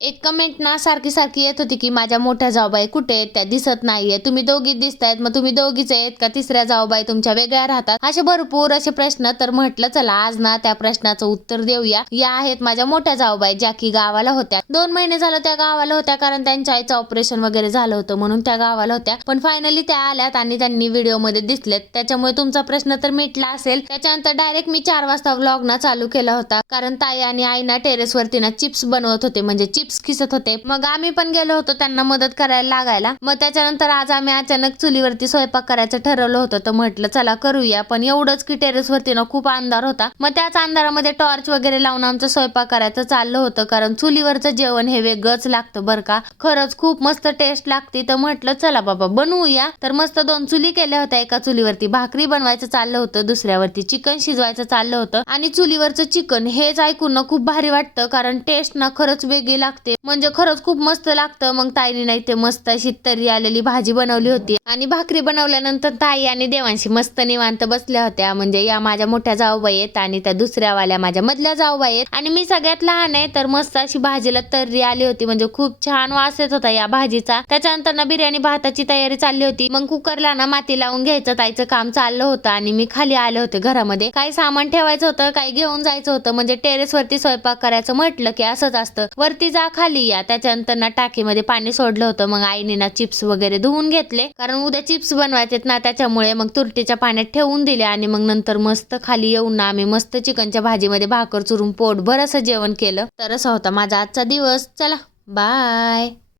एक कमेंट ना सारखी सारखी येत होती की माझ्या मोठ्या जाऊबाई कुठे आहेत, त्या दिसत नाहीये, तुम्ही दोघी दिसतायत, मग तुम्ही दोघीच आहेत का तिसऱ्या जाऊबाई तुमच्या वेगळ्या राहतात, असे भरपूर असे प्रश्न. तर म्हटलं चला आज ना त्या प्रश्नाचं उत्तर देऊया. या आहेत माझ्या मोठ्या जाऊबाई, ज्या की गावाला होत्या. 2 महिने झालं त्या गावाला होत्या, कारण त्यांच्या आईचं ऑपरेशन वगैरे झालं होतं म्हणून त्या गावाला होत्या. पण फायनली त्या आल्यात आणि त्यांनी व्हिडिओ मध्ये दिसलेत, त्याच्यामुळे तुमचा प्रश्न तर मिटला असेल. त्याच्यानंतर डायरेक्ट मी 4 वाजता व्लॉग ना चालू केला होता, कारण ताई आणि आई ना टेरेस वरती ना चिप्स बनवत होते, म्हणजे चिप्स खिसत होते. मग आम्ही पण गेलो होतो त्यांना मदत करायला लागायला. मग त्याच्यानंतर आज आम्ही अचानक चुलीवरती स्वयंपाक करायचं ठरवलं होतं, तर म्हटलं चला करूया. पण एवढंच की टेरेस वरती ना खूप अंधार होता, मग त्याच अंधारामध्ये टॉर्च वगैरे लावून आमचं स्वयंपाक करायचं चाललं होतं, कारण चुलीवरचं जेवण हे वेगळंच लागतं बरं का, खरंच खूप मस्त टेस्ट लागते. तर म्हटलं चला बाबा बनवूया. तर मस्त 2 चुली केल्या होत्या, एका चुलीवरती भाकरी बनवायचं चाललं होतं, दुसऱ्यावरती चिकन शिजवायचं चाललं होतं. आणि चुलीवरचं चिकन हेच ऐकून ना खूप भारी वाटतं, कारण टेस्ट ना खरंच वेगळी लागते, म्हणजे खरंच खूप मस्त लागतं. मग ताईने नाही ते मस्त अशी तर्री आलेली भाजी बनवली होती आणि भाकरी बनवल्यानंतर ताई आणि देवांशी मस्त निवांत बसल्या होत्या. म्हणजे या माझ्या मोठ्या जाऊबाई आहेत आणि त्या दुसऱ्यावाल्या माझ्या मधल्या जाऊबाई आहेत आणि मी सगळ्यात लहान आहे. तर मस्त अशी भाजीला तर्री आली होती, म्हणजे खूप छान वास येत होता या भाजीचा. त्याच्यानंतर ना बिर्याणी भाताची तयारी चालली होती. मग कुकरला ना माती लावून घ्यायचं ताईचं काम चाललं होतं आणि मी खाली आले होते घरामध्ये. काही सामान ठेवायचं होतं, काही घेऊन जायचं होतं. म्हणजे टेरेस वरती स्वयंपाक करायचं म्हटलं की असंच असतं, वरती जा खाली या. त्याच्यानंतर ना टाकीमध्ये पाणी सोडलं होतं. मग आईने ना चिप्स वगैरे धुवून घेतले, कारण उद्या चिप्स बनवायचेत ना, त्याच्यामुळे मग तुरटीच्या पाण्यात ठेवून दिले. आणि मग नंतर मस्त खाली येऊन ना आम्ही मस्त चिकनच्या भाजीमध्ये भाकर चुरून पोटभर असं जेवण केलं. तर असा होता माझा आजचा दिवस. चला बाय.